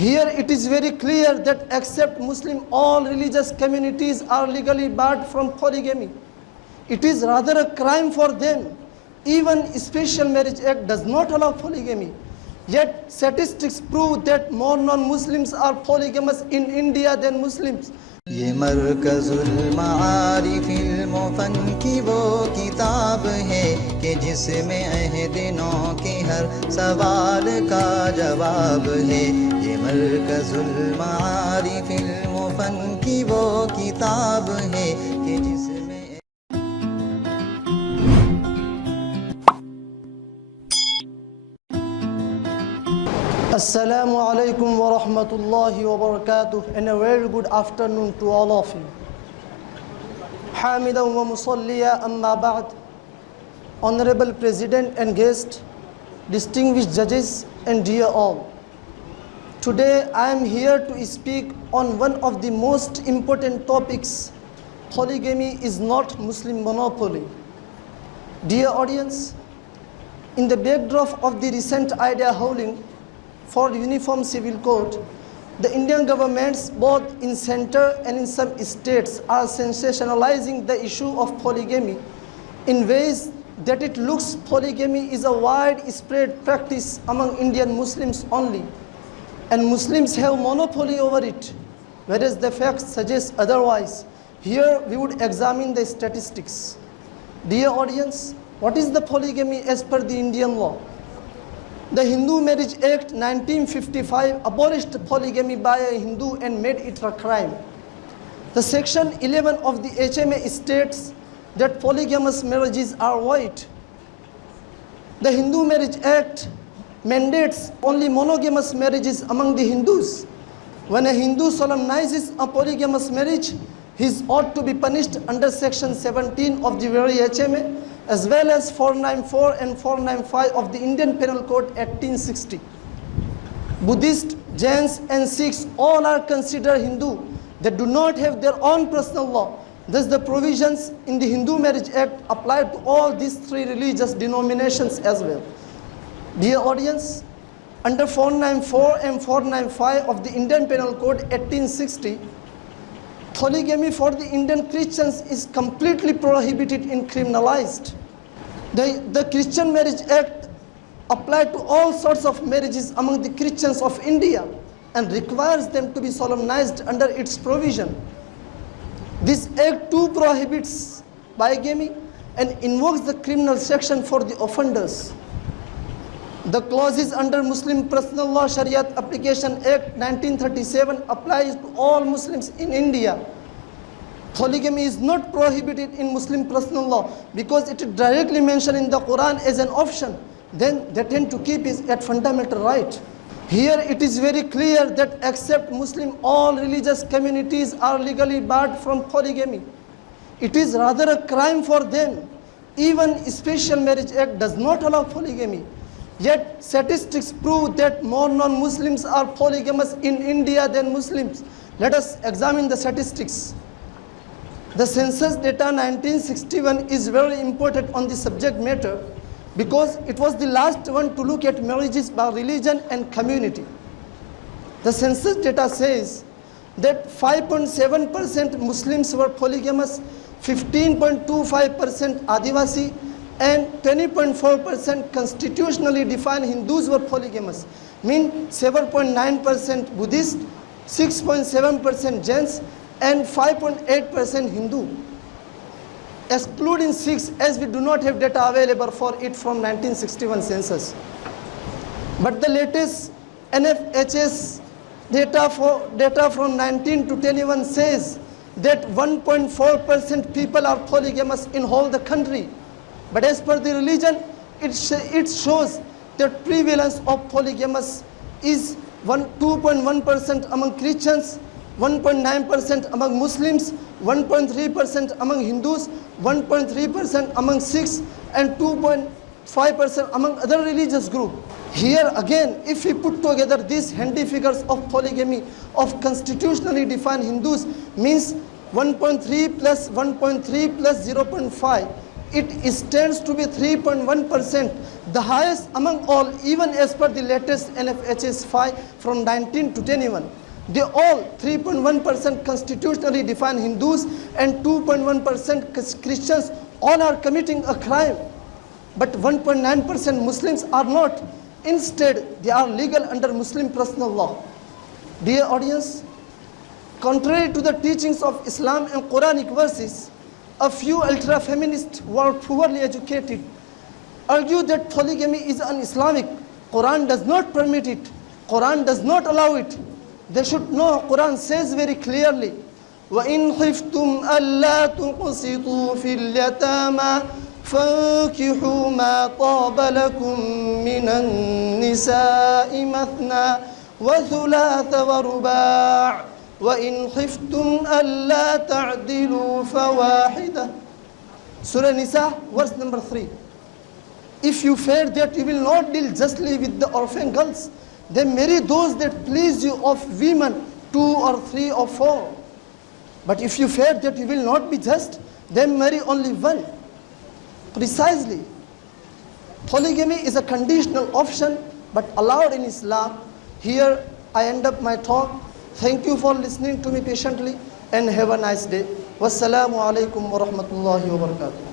Here it is very clear that except Muslim, all religious communities are legally barred from polygamy. It is rather a crime for them. Even Special Marriage Act does not allow polygamy. Yet statistics prove that more non-Muslims are polygamous in India than Muslims. ये मरकजुल मारिफिल मुफन की वो किताब है कि जिसमें अहदिनों के हर सवाल का जवाब है। ये मरकजुल मारिफिल मुफन की वो किताब है कि जिसमें Assalamu alaikum wa rahmatullahi wa barakatuh, and a very good afternoon to all of you. Hamidan wa musalliya amma ba'd. Honorable President and guest, distinguished judges and dear all. Today I am here to speak on one of the most important topics. Polygamy is not Muslim monopoly. Dear audience, in the backdrop of the recent idea howling for uniform civil code, the Indian governments, both in center and in some states, are sensationalizing the issue of polygamy in ways that it looks polygamy is a widespread practice among Indian Muslims only, and Muslims have monopoly over it, whereas the facts suggest otherwise. Here we would examine the statistics. Dear audience, what is the polygamy as per the Indian law? The Hindu Marriage Act 1955 abolished polygamy by a Hindu and made it a crime. The section 11 of the HMA states that polygamous marriages are void. The Hindu Marriage Act mandates only monogamous marriages among the Hindus. When a Hindu solemnizes a polygamous marriage, he is ought to be punished under section 17 of the very HMA, as well as 494 and 495 of the Indian Penal Code 1860. Buddhists, Jains and Sikhs all are considered Hindu. They do not have their own personal law. Thus the provisions in the Hindu Marriage Act apply to all these three religious denominations as well. Dear audience, under 494 and 495 of the Indian Penal Code 1860, polygamy for the Indian Christians is completely prohibited and criminalized. The Christian Marriage Act applied to all sorts of marriages among the Christians of India and requires them to be solemnized under its provision. This act too prohibits bigamy and invokes the criminal section for the offenders. The clauses under Muslim Personal Law Shariat Application Act 1937 applies to all Muslims in India. Polygamy is not prohibited in Muslim personal law because it is directly mentioned in the Quran as an option. Then they tend to keep it at fundamental right. Here it is very clear that except Muslim, all religious communities are legally barred from polygamy. It is rather a crime for them. Even Special Marriage Act does not allow polygamy. Yet statistics prove that more non-Muslims are polygamous in India than Muslims. Let us examine the statistics. The census data 1961 is very important on the subject matter because it was the last one to look at marriages by religion and community. The census data says that 5.7% Muslims were polygamous, 15.25% Adivasi, and 20.4% constitutionally defined Hindus were polygamous, mean 7.9% Buddhist, 6.7% Jains, and 5.8% Hindu, excluding Sikhs, as we do not have data available for it from 1961 census. But the latest NFHS data from 19 to 21 says that 1.4% people are polygamous in whole the country. But as per the religion, it shows that prevalence of polygamous is 2.1% among Christians, 1.9% among Muslims, 1.3% among Hindus, 1.3% among Sikhs, and 2.5% among other religious groups. Here again, if we put together these handy figures of polygamy of constitutionally defined Hindus, means 1.3 plus 1.3 plus 0.5 it stands to be 3.1%, the highest among all, even as per the latest NFHS 5 from 19 to 21. They all, 3.1% constitutionally defined Hindus and 2.1% Christians, all are committing a crime. But 1.9% Muslims are not. Instead, they are legal under Muslim personal law. Dear audience, contrary to the teachings of Islam and Quranic verses, a few ultra-feminists who are poorly educated argue that polygamy is un-Islamic. Quran does not permit it. Quran does not allow it. They should know Quran says very clearly, وَإِنْ خِفْتُمْ أَلَّا تُقْسِطُوا فِي الْيَتَامَى فَانكِحُوا مَا طَابَ لَكُم مِّنَ النِّسَاءِ مَثْنَى وَثُلَاثَ وَرُبَاعَ وَإِنْ خِفْتُمْ أَلَّا تَعْدِلُوا فَوَاحِدَةً. Surah Nisa, verse number 3. If you fear that you will not deal justly with the orphan girls, then marry those that please you of women, 2 or 3 or 4. But if you fear that you will not be just, then marry only one. Precisely. Polygamy is a conditional option, but allowed in Islam. Here I end up my talk. Thank you for listening to me patiently and have a nice day. Wassalamu alaikum wa rahmatullahi wa barakatuh.